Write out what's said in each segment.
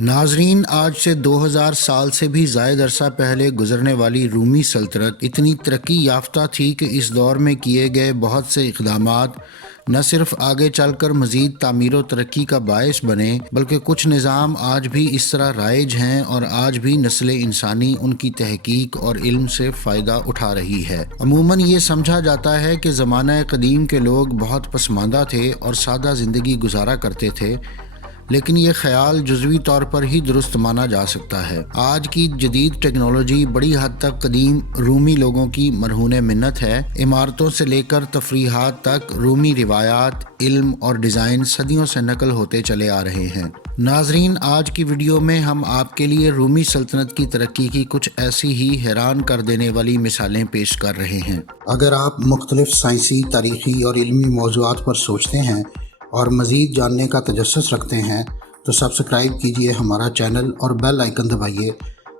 ناظرین، آج سے 2000 سال سے بھی زائد عرصہ پہلے گزرنے والی رومی سلطنت اتنی ترقی یافتہ تھی کہ اس دور میں کیے گئے بہت سے اقدامات نہ صرف آگے چل کر مزید تعمیر و ترقی کا باعث بنے، بلکہ کچھ نظام آج بھی اس طرح رائج ہیں اور آج بھی نسل انسانی ان کی تحقیق اور علم سے فائدہ اٹھا رہی ہے۔ عموماً یہ سمجھا جاتا ہے کہ زمانہ قدیم کے لوگ بہت پسماندہ تھے اور سادہ زندگی گزارا کرتے تھے، لیکن یہ خیال جزوی طور پر ہی درست مانا جا سکتا ہے۔ آج کی جدید ٹیکنالوجی بڑی حد تک قدیم رومی لوگوں کی مرہون منت ہے۔ عمارتوں سے لے کر تفریحات تک رومی روایات، علم اور ڈیزائن صدیوں سے نقل ہوتے چلے آ رہے ہیں۔ ناظرین، آج کی ویڈیو میں ہم آپ کے لیے رومی سلطنت کی ترقی کی کچھ ایسی ہی حیران کر دینے والی مثالیں پیش کر رہے ہیں۔ اگر آپ مختلف سائنسی، تاریخی اور علمی موضوعات پر سوچتے ہیں اور مزید جاننے کا تجسس رکھتے ہیں تو سبسکرائب کیجئے ہمارا چینل اور بیل آئیکن دبائیے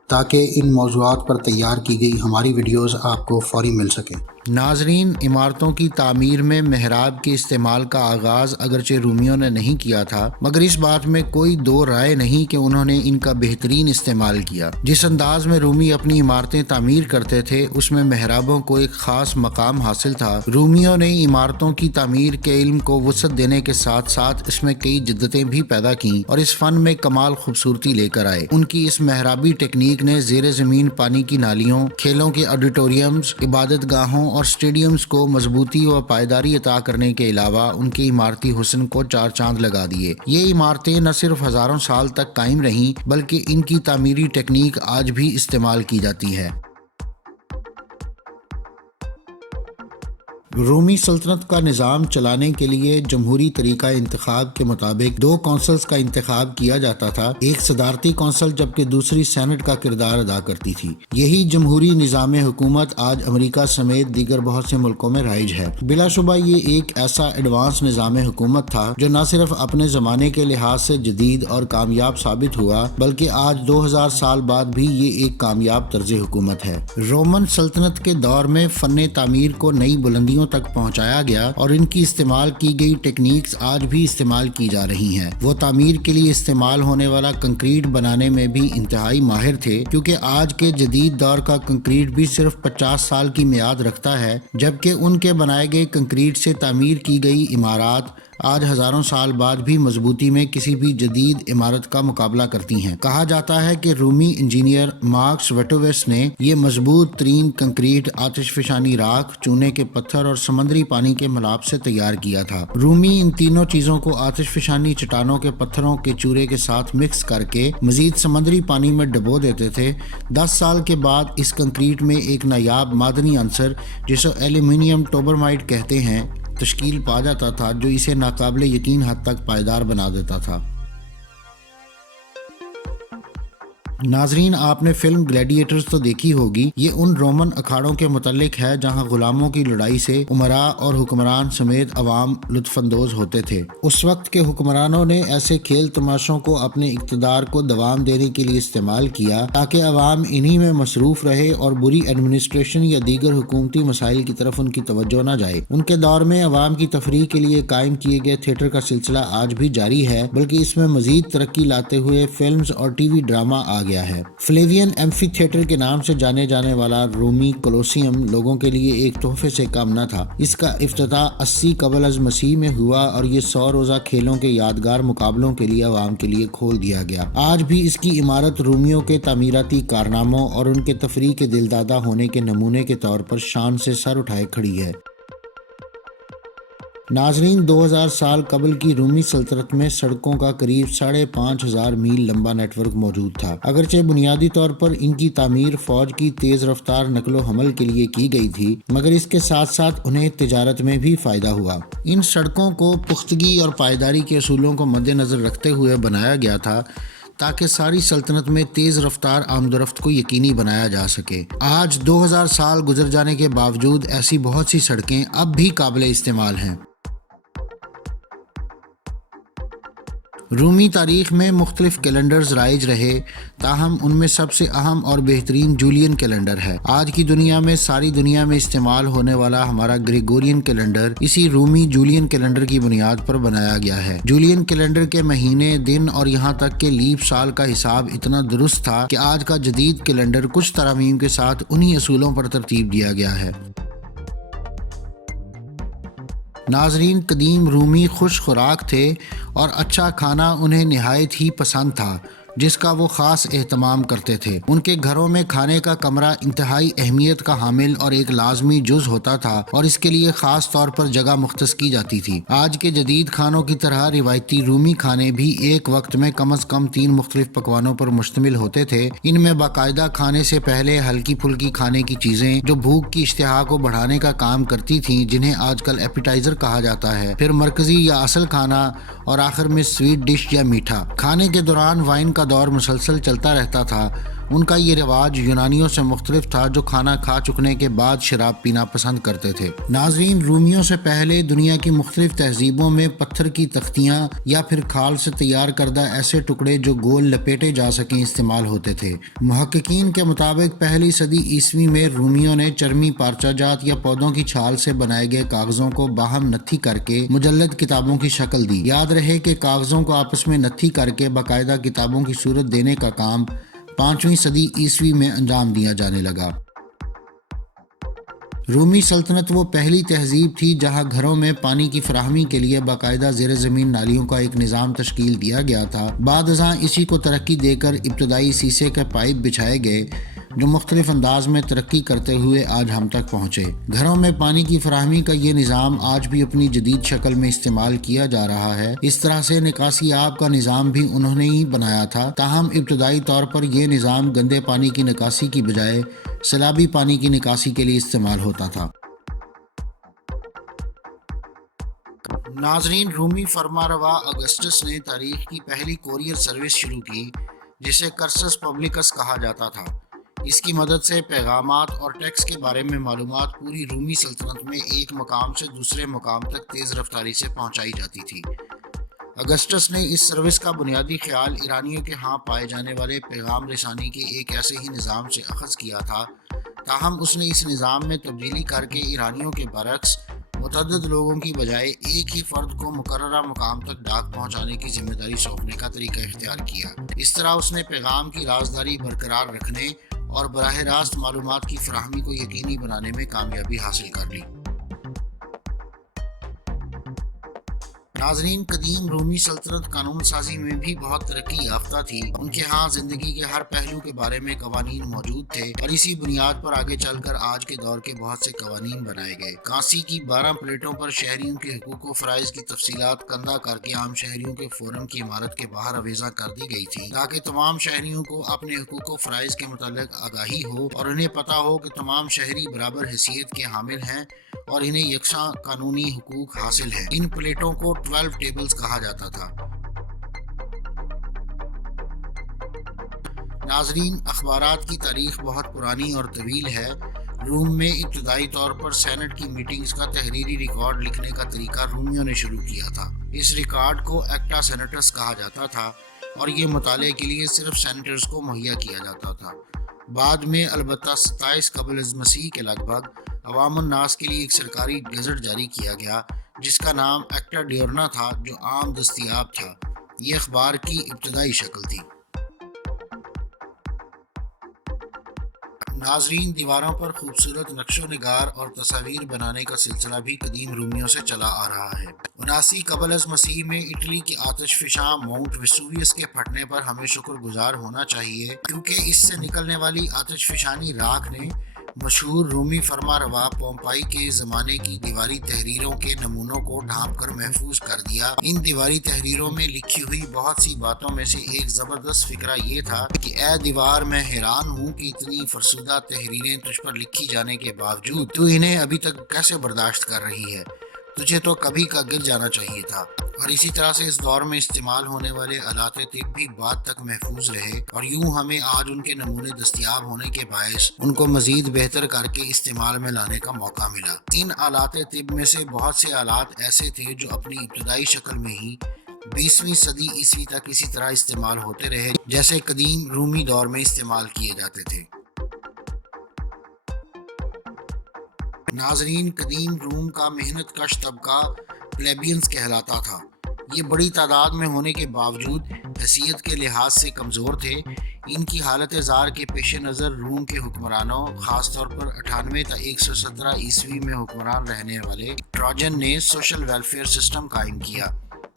تاکہ ان موضوعات پر تیار کی گئی ہماری ویڈیوز آپ کو فوری مل سکیں۔ ناظرین، عمارتوں کی تعمیر میں محراب کے استعمال کا آغاز اگرچہ رومیوں نے نہیں کیا تھا، مگر اس بات میں کوئی دو رائے نہیں کہ انہوں نے ان کا بہترین استعمال کیا۔ جس انداز میں رومی اپنی عمارتیں تعمیر کرتے تھے اس میں محرابوں کو ایک خاص مقام حاصل تھا۔ رومیوں نے عمارتوں کی تعمیر کے علم کو وسعت دینے کے ساتھ ساتھ اس میں کئی جدتیں بھی پیدا کیں اور اس فن میں کمال خوبصورتی لے کر آئے۔ ان کی اس محرابی ٹیکنیک نے زیر زمین پانی کی نالیوں، کھیلوں کے آڈیٹوریمز، عبادت گاہوں اور سٹیڈیمز کو مضبوطی و پائیداری عطا کرنے کے علاوہ ان کے عمارتی حسن کو چار چاند لگا دیے۔ یہ عمارتیں نہ صرف ہزاروں سال تک قائم رہیں بلکہ ان کی تعمیری ٹیکنیک آج بھی استعمال کی جاتی ہے۔ رومی سلطنت کا نظام چلانے کے لیے جمہوری طریقہ انتخاب کے مطابق دو کونسلز کا انتخاب کیا جاتا تھا، ایک صدارتی کونسل جبکہ دوسری سینٹ کا کردار ادا کرتی تھی۔ یہی جمہوری نظام حکومت آج امریکہ سمیت دیگر بہت سے ملکوں میں رائج ہے۔ بلا شبہ یہ ایک ایسا ایڈوانس نظام حکومت تھا جو نہ صرف اپنے زمانے کے لحاظ سے جدید اور کامیاب ثابت ہوا بلکہ آج 2000 سال بعد بھی یہ ایک کامیاب طرز حکومت ہے۔ رومن سلطنت کے دور میں فن تعمیر کو نئی بلندیوں تک پہنچایا گیا اور ان کی استعمال کی گئی ٹیکنیکس آج بھی استعمال کی جا رہی ہیں۔ وہ تعمیر کے لیے استعمال ہونے والا کنکریٹ بنانے میں بھی انتہائی ماہر تھے، کیونکہ آج کے جدید دور کا کنکریٹ بھی صرف 50 سال کی میعاد رکھتا ہے، جبکہ ان کے بنائے گئے کنکریٹ سے تعمیر کی گئی عمارات آج ہزاروں سال بعد بھی مضبوطی میں کسی بھی جدید عمارت کا مقابلہ کرتی ہیں۔ کہا جاتا ہے کہ رومی انجینئر مارکس ویٹووس نے یہ مضبوط ترین کنکریٹ آتش فشانی راکھ، چونے کے پتھر اور سمندری پانی کے ملاپ سے تیار کیا تھا۔ رومی ان تینوں چیزوں کو آتش فشانی چٹانوں کے پتھروں کے چورے کے ساتھ مکس کر کے مزید سمندری پانی میں ڈبو دیتے تھے۔ 10 سال کے بعد اس کنکریٹ میں ایک نایاب معدنی عنصر جسے ایلومینیم ٹوبرمائٹ کہتے ہیں تشکیل پا جاتا تھا، جو اسے ناقابل یقین حد تک پائیدار بنا دیتا تھا۔ ناظرین، آپ نے فلم گلیڈیٹرز تو دیکھی ہوگی۔ یہ ان رومن اکھاڑوں کے متعلق ہے جہاں غلاموں کی لڑائی سے امراء اور حکمران سمیت عوام لطف اندوز ہوتے تھے۔ اس وقت کے حکمرانوں نے ایسے کھیل تماشوں کو اپنے اقتدار کو دوام دینے کے لیے استعمال کیا تاکہ عوام انہی میں مصروف رہے اور بری ایڈمنسٹریشن یا دیگر حکومتی مسائل کی طرف ان کی توجہ نہ جائے۔ ان کے دور میں عوام کی تفریح کے لیے قائم کیے گئے تھیٹر کا سلسلہ آج بھی جاری ہے، بلکہ اس میں مزید ترقی لاتے ہوئے فلمز اور ٹی وی ڈرامہ آ گیا ہے۔ فلیوین ایمفی تھیٹر کے نام سے جانے جانے والا رومی کولوسیم لوگوں کے لیے ایک تحفے سے کم نہ تھا۔ اس کا افتتاح 80 قبل از مسیح میں ہوا اور یہ 100 روزہ کھیلوں کے یادگار مقابلوں کے لیے عوام کے لیے کھول دیا گیا۔ آج بھی اس کی عمارت رومیوں کے تعمیراتی کارناموں اور ان کے تفریح کے دلدادہ ہونے کے نمونے کے طور پر شان سے سر اٹھائے کھڑی ہے۔ ناظرین، 2000 سال قبل کی رومی سلطنت میں سڑکوں کا قریب 5500 میل لمبا نیٹ ورک موجود تھا۔ اگرچہ بنیادی طور پر ان کی تعمیر فوج کی تیز رفتار نقل و حمل کے لیے کی گئی تھی، مگر اس کے ساتھ ساتھ انہیں تجارت میں بھی فائدہ ہوا۔ ان سڑکوں کو پختگی اور پائیداری کے اصولوں کو مد نظر رکھتے ہوئے بنایا گیا تھا تاکہ ساری سلطنت میں تیز رفتار آمد و رفت کو یقینی بنایا جا سکے۔ آج 2000 سال گزر جانے کے باوجود ایسی بہت سی سڑکیں اب بھی قابل استعمال ہیں۔ رومی تاریخ میں مختلف کیلنڈرز رائج رہے، تاہم ان میں سب سے اہم اور بہترین جولین کیلنڈر ہے۔ آج کی دنیا میں ساری دنیا میں استعمال ہونے والا ہمارا گریگورین کیلنڈر اسی رومی جولین کیلنڈر کی بنیاد پر بنایا گیا ہے۔ جولین کیلنڈر کے مہینے، دن اور یہاں تک کہ لیپ سال کا حساب اتنا درست تھا کہ آج کا جدید کیلنڈر کچھ ترامیم کے ساتھ انہی اصولوں پر ترتیب دیا گیا ہے۔ ناظرین، قدیم رومی خوش خوراک تھے اور اچھا کھانا انہیں نہایت ہی پسند تھا، جس کا وہ خاص اہتمام کرتے تھے۔ ان کے گھروں میں کھانے کا کمرہ انتہائی اہمیت کا حامل اور ایک لازمی جز ہوتا تھا اور اس کے لیے خاص طور پر جگہ مختص کی جاتی تھی۔ آج کے جدید کھانوں کی طرح روایتی رومی کھانے بھی ایک وقت میں کم از کم 3 مختلف پکوانوں پر مشتمل ہوتے تھے۔ ان میں باقاعدہ کھانے سے پہلے ہلکی پھلکی کھانے کی چیزیں جو بھوک کی اشتہا کو بڑھانے کا کام کرتی تھیں، جنہیں آج کل ایپیٹائزر کہا جاتا ہے، پھر مرکزی یا اصل کھانا اور آخر میں سویٹ ڈش یا میٹھا۔ کھانے کے دوران وائن کا دور مسلسل چلتا رہتا تھا۔ ان کا یہ رواج یونانیوں سے مختلف تھا، جو کھانا کھا چکنے کے بعد شراب پینا پسند کرتے تھے۔ ناظرین، رومیوں سے پہلے دنیا کی مختلف تہذیبوں میں پتھر کی تختیاں یا پھر کھال سے تیار کردہ ایسے ٹکڑے جو گول لپیٹے جا سکیں استعمال ہوتے تھے۔ محققین کے مطابق پہلی صدی عیسوی میں رومیوں نے چرمی پارچہ جات یا پودوں کی چھال سے بنائے گئے کاغذوں کو باہم نتھی کر کے مجلد کتابوں کی شکل دی۔ یاد رہے کہ کاغذوں کو آپس میں نتھی کر کے باقاعدہ کتابوں کی صورت دینے کا کام 5ویں صدی عیسوی میں انجام دیا جانے لگا۔ رومی سلطنت وہ پہلی تہذیب تھی جہاں گھروں میں پانی کی فراہمی کے لیے باقاعدہ زیر زمین نالیوں کا ایک نظام تشکیل دیا گیا تھا۔ بعد ازاں اسی کو ترقی دے کر ابتدائی سیسے کے پائپ بچھائے گئے، جو مختلف انداز میں ترقی کرتے ہوئے آج ہم تک پہنچے۔ گھروں میں پانی کی فراہمی کا یہ نظام آج بھی اپنی جدید شکل میں استعمال کیا جا رہا ہے۔ اس طرح سے نکاسی آب کا نظام بھی انہوں نے ہی بنایا تھا، تاہم ابتدائی طور پر یہ نظام گندے پانی کی نکاسی کی بجائے سیلابی پانی کی نکاسی کے لیے استعمال ہوتا تھا۔ ناظرین، رومی فرمانروا اگسٹس نے تاریخ کی پہلی کوریئر سروس شروع کی، جسے کرسس پبلکس کہا جاتا تھا۔ اس کی مدد سے پیغامات اور ٹیکس کے بارے میں معلومات پوری رومی سلطنت میں ایک مقام سے دوسرے مقام تک تیز رفتاری سے پہنچائی جاتی تھی۔ اگسٹس نے اس سروس کا بنیادی خیال ایرانیوں کے ہاں پائے جانے والے پیغام رسانی کے ایک ایسے ہی نظام سے اخذ کیا تھا، تاہم اس نے اس نظام میں تبدیلی کر کے ایرانیوں کے برعکس متعدد لوگوں کی بجائے ایک ہی فرد کو مقررہ مقام تک ڈاک پہنچانے کی ذمہ داری سونپنے کا طریقہ اختیار کیا۔ اس طرح اس نے پیغام کی رازداری برقرار رکھنے اور براہ راست معلومات کی فراہمی کو یقینی بنانے میں کامیابی حاصل کر لی۔ ناظرین، قدیم رومی سلطنت قانون سازی میں بھی بہت ترقی یافتہ تھی۔ ان کے ہاں زندگی کے ہر پہلو کے بارے میں قوانین موجود تھے اور اسی بنیاد پر آگے چل کر آج کے دور کے بہت سے قوانین بنائے گئے۔ کانسی کی 12 پلیٹوں پر شہریوں کے حقوق و فرائض کی تفصیلات کندہ کر کے عام شہریوں کے فورم کی عمارت کے باہر آویزاں کر دی گئی تھی، تاکہ تمام شہریوں کو اپنے حقوق و فرائض کے متعلق آگاہی ہو اور انہیں پتہ ہو کہ تمام شہری برابر حیثیت کے حامل ہیں اور انہیں یکساں قانونی حقوق حاصل ہیں۔ ان پلیٹوں کو 12 ٹیبلز کہا جاتا تھا۔ ناظرین، اخبارات کی تاریخ بہت پرانی اور طویل ہے۔ روم میں ابتدائی طور پر سینٹ کی میٹنگز کا تحریری ریکارڈ لکھنے کا طریقہ رومیوں نے شروع کیا تھا۔ اس ریکارڈ کو ایکٹا سینٹس کہا جاتا تھا اور یہ مطالعے کے لیے صرف سینیٹرز کو مہیا کیا جاتا تھا۔ بعد میں البتہ 27 قبل از مسیح کے لگ بھگ عوام الناس کے لیے ایک سرکاری گزٹ جاری کیا گیا، جس کا نام ایکٹا ڈیورنا تھا، جو عام دستیاب تھا۔ یہ اخبار کی ابتدائی شکل تھی۔ ناظرین، دیواروں پر خوبصورت نقش و نگار اور تصاویر بنانے کا سلسلہ بھی قدیم رومیوں سے چلا آ رہا ہے۔ 79 قبل از مسیح میں اٹلی کی آتش فشاں ماؤنٹ ویسوویس کے پھٹنے پر ہمیں شکر گزار ہونا چاہیے، کیونکہ اس سے نکلنے والی آتش فشانی راکھ نے مشہور رومی فرمانروا پومپائی کے زمانے کی دیواری تحریروں کے نمونوں کو ڈھانپ کر محفوظ کر دیا۔ ان دیواری تحریروں میں لکھی ہوئی بہت سی باتوں میں سے ایک زبردست فقرہ یہ تھا کہ اے دیوار، میں حیران ہوں کہ اتنی فرسودہ تحریریں تجھ پر لکھی جانے کے باوجود تو انہیں ابھی تک کیسے برداشت کر رہی ہے، تجھے تو کبھی کا گر جانا چاہیے تھا۔ اور اسی طرح سے اس دور میں استعمال ہونے والے آلات طب بھی بعد تک محفوظ رہے اور یوں ہمیں آج ان کے نمونے دستیاب ہونے کے باعث ان کو مزید بہتر کر کے استعمال میں لانے کا موقع ملا۔ ان آلات طب میں سے بہت سے آلات ایسے تھے جو اپنی ابتدائی شکل میں ہی 20ویں صدی عیسوی تک اسی طرح استعمال ہوتے رہے جیسے قدیم رومی دور میں استعمال کیے جاتے تھے۔ ناظرین، قدیم روم کا محنت کش طبقہ پلیبینز کہلاتا تھا۔ یہ بڑی تعداد میں ہونے کے باوجود حیثیت کے لحاظ سے کمزور تھے۔ ان کی حالت زار کے پیش نظر روم کے حکمرانوں، خاص طور پر 98 تا 117 عیسوی میں حکمران رہنے والے ٹراجن نے سوشل ویلفیئر سسٹم قائم کیا،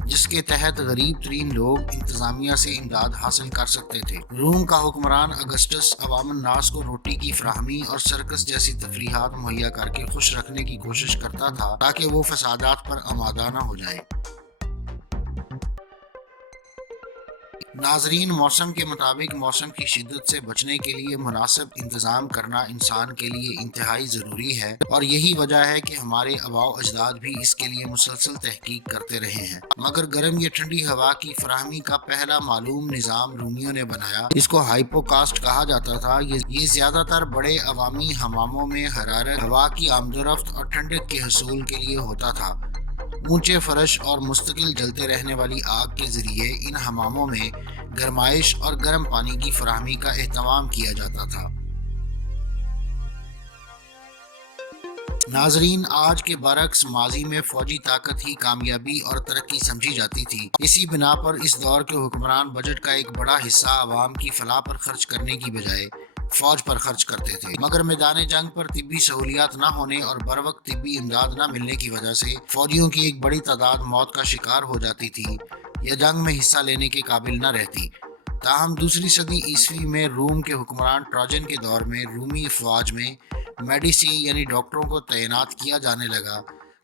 جس کے تحت غریب ترین لوگ انتظامیہ سے امداد حاصل کر سکتے تھے۔ روم کا حکمران اگسٹس عوام الناس کو روٹی کی فراہمی اور سرکس جیسی تفریحات مہیا کر کے خوش رکھنے کی کوشش کرتا تھا تاکہ وہ فسادات پر آمادہ نہ ہو جائیں۔ ناظرین، موسم کے مطابق موسم کی شدت سے بچنے کے لیے مناسب انتظام کرنا انسان کے لیے انتہائی ضروری ہے، اور یہی وجہ ہے کہ ہمارے آباء و اجداد بھی اس کے لیے مسلسل تحقیق کرتے رہے ہیں۔ مگر گرم یا ٹھنڈی ہوا کی فراہمی کا پہلا معلوم نظام رومیوں نے بنایا، اس کو ہائپوکاسٹ کہا جاتا تھا۔ یہ زیادہ تر بڑے عوامی حماموں میں حرارت، ہوا کی آمد و رفت اور ٹھنڈک کے حصول کے لیے ہوتا تھا۔ اونچے فرش اور مستقل جلتے رہنے والی آگ کے ذریعے ان حماموں میں گرمائش اور گرم پانی کی فراہمی کا اہتمام کیا جاتا تھا۔ ناظرین، آج کے برعکس ماضی میں فوجی طاقت ہی کامیابی اور ترقی سمجھی جاتی تھی۔ اسی بنا پر اس دور کے حکمران بجٹ کا ایک بڑا حصہ عوام کی فلاح پر خرچ کرنے کی بجائے فوج پر خرچ کرتے تھے۔ مگر میدان جنگ پر طبی سہولیات نہ ہونے اور بروقت طبی امداد نہ ملنے کی وجہ سے فوجیوں کی ایک بڑی تعداد موت کا شکار ہو جاتی تھی یا جنگ میں حصہ لینے کے قابل نہ رہتی۔ تاہم دوسری صدی عیسوی میں روم کے حکمران ٹراجن کے دور میں رومی افواج میں میڈیسی یعنی ڈاکٹروں کو تعینات کیا جانے لگا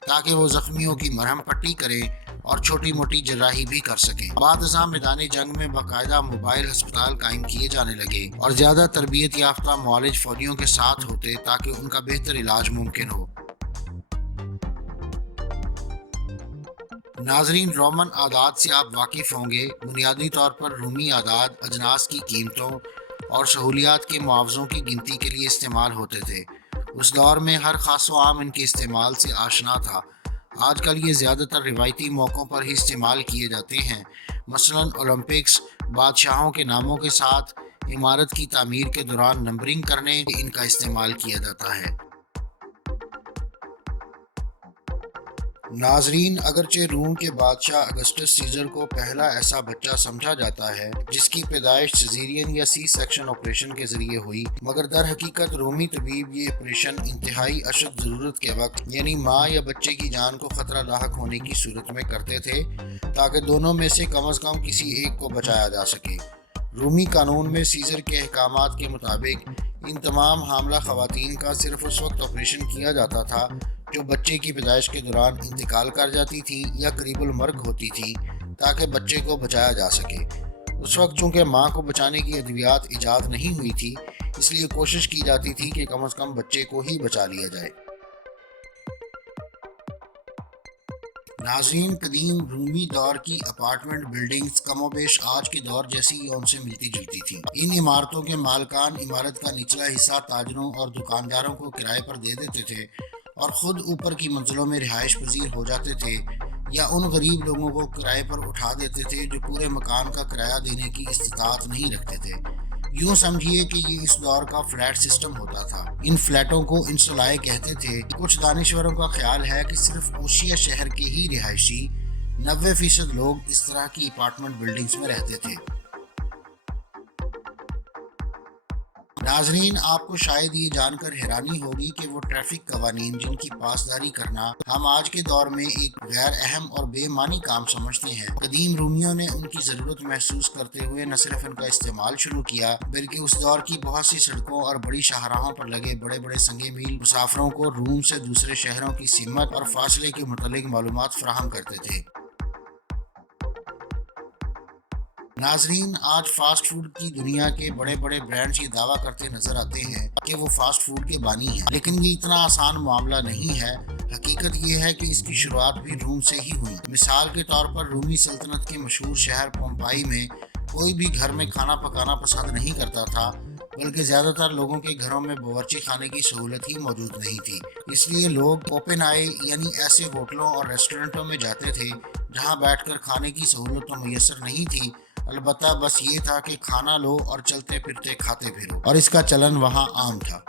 تاکہ وہ زخمیوں کی مرہم پٹی کریں اور چھوٹی موٹی جراحی بھی کر سکیں۔ بعد ازاں میدان جنگ میں باقاعدہ موبائل ہسپتال قائم کیے جانے لگے اور زیادہ تربیت یافتہ معالج فوجیوں کے ساتھ ہوتے تاکہ ان کا بہتر علاج ممکن ہو۔ ناظرین، رومن اعداد سے آپ واقف ہوں گے۔ بنیادی طور پر رومی اعداد اجناس کی قیمتوں اور سہولیات کے معاوضوں کی گنتی کے لیے استعمال ہوتے تھے۔ اس دور میں ہر خاص و عام ان کے استعمال سے آشنا تھا۔ آج کل یہ زیادہ تر روایتی موقعوں پر ہی استعمال کیے جاتے ہیں، مثلاً اولمپکس، بادشاہوں کے ناموں کے ساتھ عمارت کی تعمیر کے دوران نمبرنگ کرنے ان کا استعمال کیا جاتا ہے۔ ناظرین، اگرچہ روم کے بادشاہ اگسٹس سیزر کو پہلا ایسا بچہ سمجھا جاتا ہے جس کی پیدائش سیزیرین یا سی سیکشن آپریشن کے ذریعے ہوئی، مگر در حقیقت رومی طبیب یہ آپریشن انتہائی اشد ضرورت کے وقت یعنی ماں یا بچے کی جان کو خطرہ لاحق ہونے کی صورت میں کرتے تھے تاکہ دونوں میں سے کم از کم کسی ایک کو بچایا جا سکے۔ رومی قانون میں سیزر کے احکامات کے مطابق ان تمام حاملہ خواتین کا صرف اس وقت آپریشن کیا جاتا تھا جو بچے کی پیدائش کے دوران انتقال کر جاتی تھی یا قریب المرگ ہوتی تھی تاکہ بچے کو بچایا جا سکے۔ اس وقت چونکہ ماں کو بچانے کی ادویات ایجاد نہیں ہوئی تھی، اس لیے کوشش کی جاتی تھی کہ کم از کم بچے کو ہی بچا لیا جائے۔ ناظرین، قدیم رومی دور کی اپارٹمنٹ بلڈنگز کم و بیش آج کے دور جیسی یا ان سے ملتی جلتی تھیں۔ ان عمارتوں کے مالکان عمارت کا نچلا حصہ تاجروں اور دکانداروں کو کرائے پر دے دیتے تھے اور خود اوپر کی منزلوں میں رہائش پذیر ہو جاتے تھے یا ان غریب لوگوں کو کرائے پر اٹھا دیتے تھے جو پورے مکان کا کرایہ دینے کی استطاعت نہیں رکھتے تھے۔ یوں سمجھیے کہ یہ اس دور کا فلیٹ سسٹم ہوتا تھا۔ ان فلیٹوں کو انسولائے کہتے تھے۔ کچھ دانشوروں کا خیال ہے کہ صرف اوشیا شہر کے ہی رہائشی 90% لوگ اس طرح کی اپارٹمنٹ بلڈنگز میں رہتے تھے۔ ناظرین، آپ کو شاید یہ جان کر حیرانی ہوگی کہ وہ ٹریفک قوانین جن کی پاسداری کرنا ہم آج کے دور میں ایک غیر اہم اور بے معنی کام سمجھتے ہیں، قدیم رومیوں نے ان کی ضرورت محسوس کرتے ہوئے نہ صرف ان کا استعمال شروع کیا بلکہ اس دور کی بہت سی سڑکوں اور بڑی شاہراہوں پر لگے بڑے بڑے سنگِ میل مسافروں کو روم سے دوسرے شہروں کی سمت اور فاصلے کے متعلق معلومات فراہم کرتے تھے۔ ناظرین، آج فاسٹ فوڈ کی دنیا کے بڑے بڑے برانڈز یہ دعویٰ کرتے نظر آتے ہیں کہ وہ فاسٹ فوڈ کے بانی ہیں، لیکن یہ اتنا آسان معاملہ نہیں ہے۔ حقیقت یہ ہے کہ اس کی شروعات بھی روم سے ہی ہوئی۔ مثال کے طور پر رومی سلطنت کے مشہور شہر پومپائی میں کوئی بھی گھر میں کھانا پکانا پسند نہیں کرتا تھا، بلکہ زیادہ تر لوگوں کے گھروں میں باورچی خانے کی سہولت ہی موجود نہیں تھی۔ اس لیے لوگ اوپن آئی یعنی ایسے ہوٹلوں اور ریسٹورنٹوں میں جاتے تھے جہاں بیٹھ کر کھانے کی سہولت تو میسر نہیں تھی، البتہ بس یہ تھا کہ کھانا لو اور چلتے پھرتے کھاتے پھرو، اور اس کا چلن وہاں عام تھا۔